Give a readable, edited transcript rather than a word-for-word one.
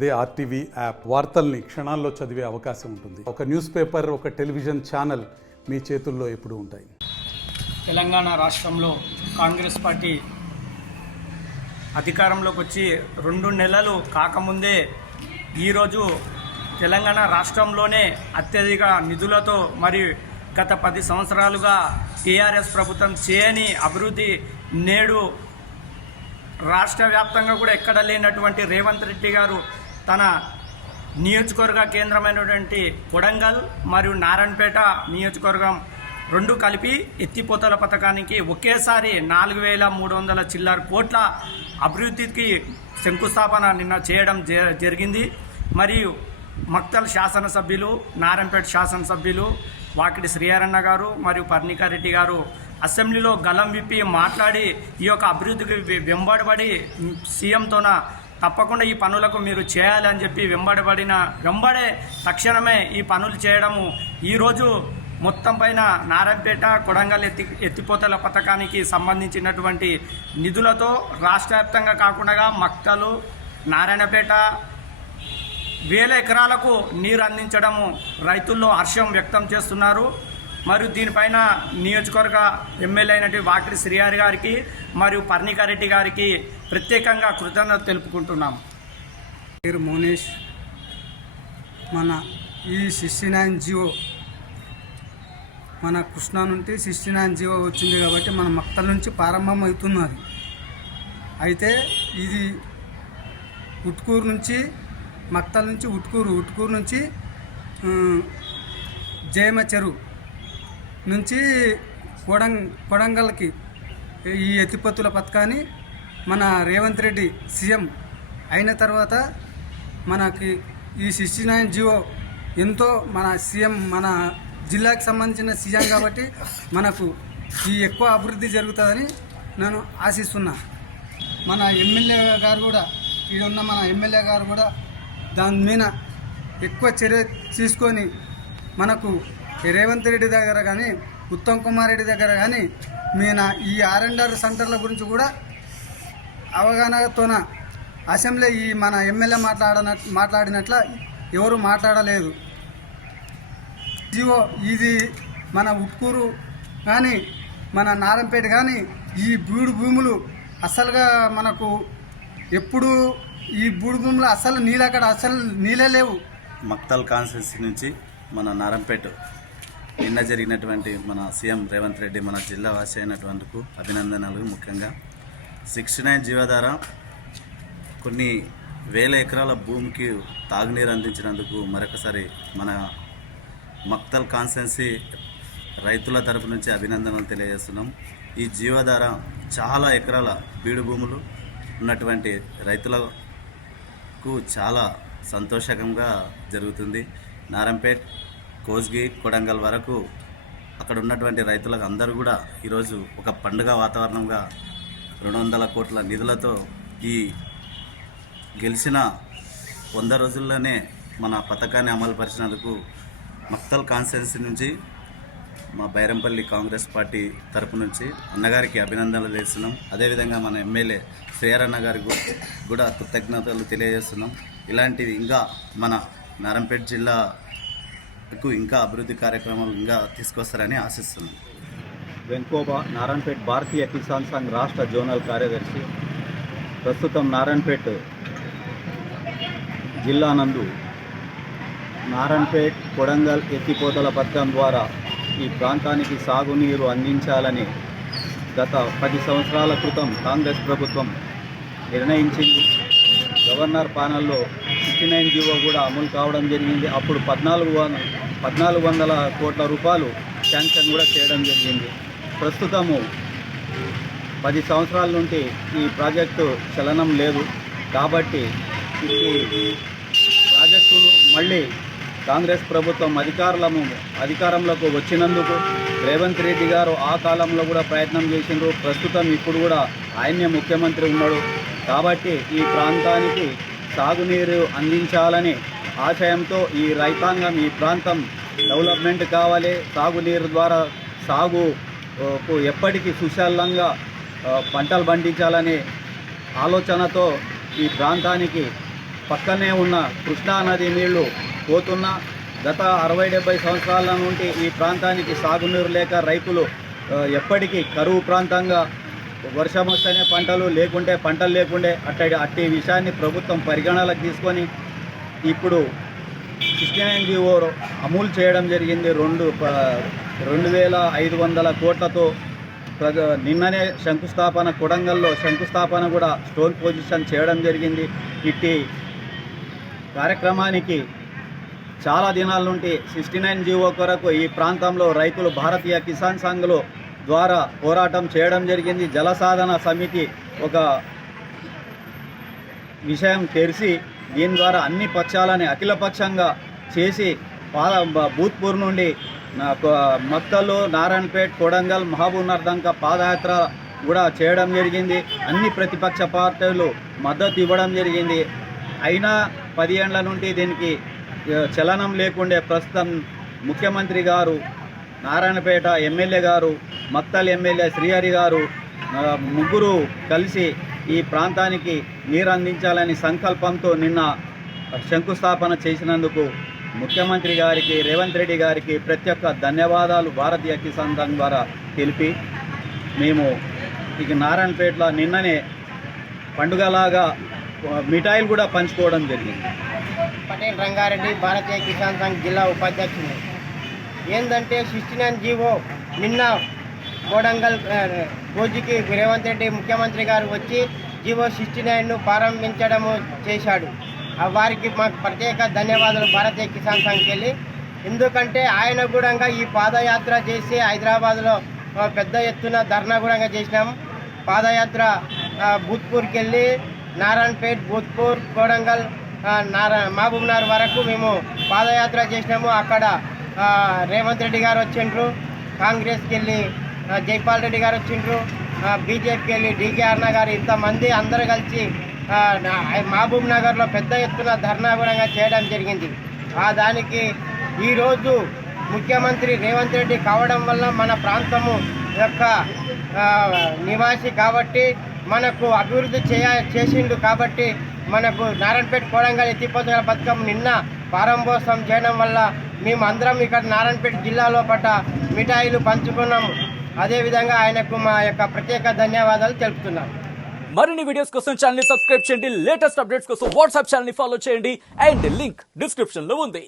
అదే RTV app వార్తల్ని క్షణాల్లో చదివే అవకాశం ఉంటుంది. ఒక న్యూస్ పేపర్, ఒక టెలివిజన్ ఛానల్ మీ చేతుల్లో ఎప్పుడూ ఉంటాయి. తెలంగాణ రాష్ట్రంలో కాంగ్రెస్ పార్టీ అధికారంలోకి వచ్చి 2 నెలలు కాకముందే ఈరోజు తెలంగాణ రాష్ట్రంలోనే అత్యధిక నిధులతో మరియు గత 10 సంవత్సరాలుగా టీఆర్ఎస్ ప్రభుత్వం చేయని అభివృద్ధి నేడు రాష్ట్ర వ్యాప్తంగా కూడా ఎక్కడ లేనటువంటి రేవంత్ రెడ్డి గారు తన నియోజకవర్గ కేంద్రమైనటువంటి కొడంగల్ మరియు నారాయణపేట నియోజకవర్గం 2 కలిపి ఎత్తిపోతల పథకానికి ఒకేసారి 4,300 చిల్లర కోట్ల అభివృద్ధికి శంకుస్థాపన నిన్న చేయడం జరిగింది. మరియు మక్తల్ శాసనసభ్యులు, నారాయణపేట శాసనసభ్యులు వాకిటి శ్రీహరన్న గారు మరియు పర్ణికారెడ్డి గారు అసెంబ్లీలో గలం విప్పి మాట్లాడి ఈ యొక్క అభివృద్ధికి వెంబడబడి సీఎంతోన తప్పకుండా ఈ పనులకు మీరు చేయాలని చెప్పి వెంబడే తక్షణమే ఈ పనులు చేయడము ఈరోజు మొత్తం పైన నారాయణపేట కొడంగల్ ఎత్తిపోతల పథకానికి సంబంధించినటువంటి నిధులతో రాష్ట్ర వ్యాప్తంగా కాకుండా మక్తలు, నారాయణపేట వేల ఎకరాలకు నీరు అందించడము రైతుల్లో హర్షం వ్యక్తం చేస్తున్నారు. మరియు దీనిపైన నియోజకవర్గ ఎమ్మెల్యే అయినటువంటి వాకిటి శ్రీహరి గారికి మరియు పర్ణికారెడ్డి గారికి ప్రత్యేకంగా కృతజ్ఞతలు తెలుపుకుంటున్నాం. పేరు మోనేష్. మన ఈ 69 జియో మన కృష్ణా నుండి 69 జియో వచ్చింది కాబట్టి మన మక్తల నుంచి ప్రారంభం అవుతున్నది. అయితే ఇది ఉట్కూరు నుంచి మక్తల నుంచి ఉట్కూరు నుంచి జయమ చెరువు నుంచి కొడంగల్కి ఈ ఎత్తిపోతుల పథకాన్ని మన రేవంత్ రెడ్డి సీఎం అయిన తర్వాత మనకి ఈ 69 జియో ఎంతో మన సీఎం మన జిల్లాకి సంబంధించిన సీఎం కాబట్టి మనకు ఈ ఎక్కువ అభివృద్ధి జరుగుతుందని నేను ఆశిస్తున్నా. మన ఎమ్మెల్యే గారు కూడా ఉన్న మన ఎమ్మెల్యే గారు కూడా దాని మీద ఎక్కువ చర్య తీసుకొని మనకు రేవంత్ రెడ్డి దగ్గర కానీ ఉత్తమ్ కుమార్ రెడ్డి దగ్గర కానీ మీన ఈ R&R సెంటర్ల గురించి కూడా అవగాహనతోన అసెంబ్లీ ఈ మన ఎమ్మెల్యే మాట్లాడినట్ల ఎవరు మాట్లాడలేదు. జియో ఇది మన ఉట్కూరు కానీ మన నారాయణపేట కానీ ఈ బూడు భూములు అసలుగా మనకు ఎప్పుడు ఈ బూడు భూములు అసలు నీళ్ళే లేవు. మక్తల్ కాన్స్టిట్యున్సీ నుంచి మన నారాయణపేట నిన్న జరిగినటువంటి మన సీఎం రేవంత్ రెడ్డి మన జిల్లా వాసి అయినటువంటికు అభినందనలు. ముఖ్యంగా 69 జియో ద్వారా కొన్ని వేల ఎకరాల భూమికి తాగునీరు అందించినందుకు మరొకసారి మన మక్తల్ కాన్స్టిట్యున్సీ రైతుల తరపు నుంచి అభినందనలు తెలియజేస్తున్నాం. ఈ జియో ద్వారా చాలా ఎకరాల బీడు భూములు ఉన్నటువంటి రైతులకు చాలా సంతోషకంగా జరుగుతుంది. నారాయణపేట్, కోస్గి, కొడంగల్ వరకు అక్కడ ఉన్నటువంటి రైతులకు అందరూ కూడా ఈరోజు ఒక పండుగ వాతావరణంగా 200 కోట్ల నిధులతో ఈ గెలిచిన 100 రోజుల్లోనే మన పథకాన్ని అమలుపరిచినందుకు మక్తల్ కాన్స్టిట్యున్సీ నుంచి మా బైరంపల్లి కాంగ్రెస్ పార్టీ తరపు నుంచి అన్నగారికి అభినందనలు చేస్తున్నాం. అదేవిధంగా మన ఎమ్మెల్యే శ్రీహరన్న గారికి కూడా కృతజ్ఞతలు తెలియజేస్తున్నాం. ఇలాంటివి ఇంకా మన నారాయణపేట జిల్లాకు ఇంకా అభివృద్ధి కార్యక్రమాలు ఇంకా తీసుకొస్తారని ఆశిస్తున్నాం. వెంకోబా, నారాయణపేట భారతీయ కిసాన్ సంఘ్ రాష్ట్ర జోనల్ కార్యదర్శి. ప్రస్తుతం నారాయణపేట జిల్లా నందు నారాయణపేట్ కొడంగల్ ఎత్తిపోతల పథకం ద్వారా ఈ ప్రాంతానికి సాగునీరు అందించాలని గత 10 సంవత్సరాల క్రితం కాంగ్రెస్ ప్రభుత్వం నిర్ణయించింది. గవర్నర్ పానల్లో 69 జియో కూడా అమలు కావడం జరిగింది. అప్పుడు 1400 కోట్ల రూపాయలు శాంక్షన్ కూడా చేయడం జరిగింది. ప్రస్తుతము 10 సంవత్సరాల నుండి ఈ ప్రాజెక్టు చలనం లేదు. కాబట్టి ఈ ప్రాజెక్టును మళ్ళీ కాంగ్రెస్ ప్రభుత్వం అధికారంలోకి వచ్చినందుకు రేవంత్ రెడ్డి గారు ఆ కాలంలో కూడా ప్రయత్నం చేసిండ్రు. ప్రస్తుతం ఇప్పుడు కూడా ఆయనే ముఖ్యమంత్రి ఉన్నాడు. కాబట్టి ఈ ప్రాంతానికి సాగునీరు అందించాలని ఆశయంతో ఈ రైతాంగం ఈ ప్రాంతం డెవలప్మెంట్ కావాలి, సాగునీరు ద్వారా సాగుకు ఎప్పటికీ సుశాలంగా పంటలు పండించాలనే ఆలోచనతో ఈ ప్రాంతానికి పక్కనే ఉన్న కృష్ణానది నీళ్లు పోతున్నా గత 60-70 సంవత్సరాల నుండి ఈ ప్రాంతానికి సాగునీరు లేక రైతులు ఎప్పటికీ కరువు ప్రాంతంగా వర్షం వస్తేనే పంటలు లేకుంటే పంటలు లేకుండే అట్టి విషయాన్ని ప్రభుత్వం పరిగణనలోకి తీసుకొని ఇప్పుడు 69 జీవో అమలు చేయడం జరిగింది. 2,500 కోట్లతో నిన్ననే శంకుస్థాపన కొడంగల్లో శంకుస్థాపన కూడా స్టోన్ పొజిషన్ చేయడం జరిగింది. ఇట్టి కార్యక్రమానికి చాలా దినాల నుండి 69 జీవో కొరకు ఈ ప్రాంతంలో రైతులు భారతీయ కిసాన్ సంఘ్లో ద్వారా పోరాటం చేయడం జరిగింది. జలసాధన సమితి ఒక విషయం తెరిచి దీని ద్వారా అన్ని పక్షాలని అఖిలపక్షంగా చేసి భూత్పూర్ నుండి మక్తలు, నారాయణపేట్, కొడంగల్, మహబూబ్నగర్ దాకా పాదయాత్ర కూడా చేయడం జరిగింది. అన్ని ప్రతిపక్ష పార్టీలు మద్దతు ఇవ్వడం జరిగింది. అయినా 10 ఏళ్ల నుండి దీనికి చలనం లేకుండే ప్రస్తుతం ముఖ్యమంత్రి గారు, నారాయణపేట ఎమ్మెల్యే గారు, మక్తల్ ఎమ్మెల్యే శ్రీహరి గారు ముగ్గురు కలిసి ఈ ప్రాంతానికి నీరు అందించాలని సంకల్పంతో నిన్న శంకుస్థాపన చేసినందుకు ముఖ్యమంత్రి గారికి, రేవంత్ రెడ్డి గారికి ప్రత్యేక ధన్యవాదాలు భారతీయ కిసాన్ సంఘ్ ద్వారా తెలిపి మేము ఇక నారాయణపేటలో నిన్ననే పండుగలాగా మిఠాయిలు కూడా పంచుకోవడం జరిగింది. పటేల్ రంగారెడ్డి, భారతీయ కిసాన్ సంఘ్ జిల్లా ఉపాధ్యక్షుడు. ఏంటంటే 69 జీవో నిన్న కోడంగల్ రోజుకి రేవంత్ రెడ్డి ముఖ్యమంత్రి గారు వచ్చి జీవో 69ను ప్రారంభించడము చేశాడు. వారికి మాకు ప్రత్యేక ధన్యవాదాలు భారతీయ కిసాన్ సంఘ్కి వెళ్ళి. ఎందుకంటే ఆయన కూడా ఈ పాదయాత్ర చేసి హైదరాబాద్లో పెద్ద ఎత్తున ధర్నా కూడా చేసినాం. పాదయాత్ర భూత్పూర్కి వెళ్ళి నారాయణపేట్, భూత్పూర్, కొడంగల్, మహబూబ్నగర్ వరకు మేము పాదయాత్ర చేసినాము. అక్కడ రేవంత్ రెడ్డి గారు వచ్చిండ్రు, కాంగ్రెస్కి వెళ్ళి జైపాల్ రెడ్డి గారు వచ్చిండ్రు, బీజేపీకి వెళ్ళి డీకే అర్ణ గారు, ఇంతమంది అందరూ కలిసి మహబూబ్ నగర్లో పెద్ద ఎత్తున ధర్నా కూడా చేయడం జరిగింది. దానికి ఈరోజు ముఖ్యమంత్రి రేవంత్ రెడ్డి కావడం వల్ల మన ప్రాంతము యొక్క నివాసి కాబట్టి మనకు అభివృద్ధి చేసిండు కాబట్టి మనకు నారాయణపేట కొడంగల్ ఎత్తిపోతల పథకం నిన్న ప్రారంభోత్సవం చేయడం వల్ల మేము అందరం ఇక్కడ నారాయణపేట జిల్లాలో పట్ట మిఠాయిలు పంచుకున్నాము. అదేవిధంగా ఆయనకు మా యొక్క ప్రత్యేక ధన్యవాదాలు తెలుపుతున్నాము. మరిన్ని వీడియోస్ కోసం ఛానల్ ని సబ్స్క్రైబ్ చేయండి. లేటెస్ట్ అప్డేట్స్ కోసం వాట్సాప్ ఛానల్ ని ఫాలో చేయండి. అండ్ లింక్ డిస్క్రిప్షన్ లో ఉంది.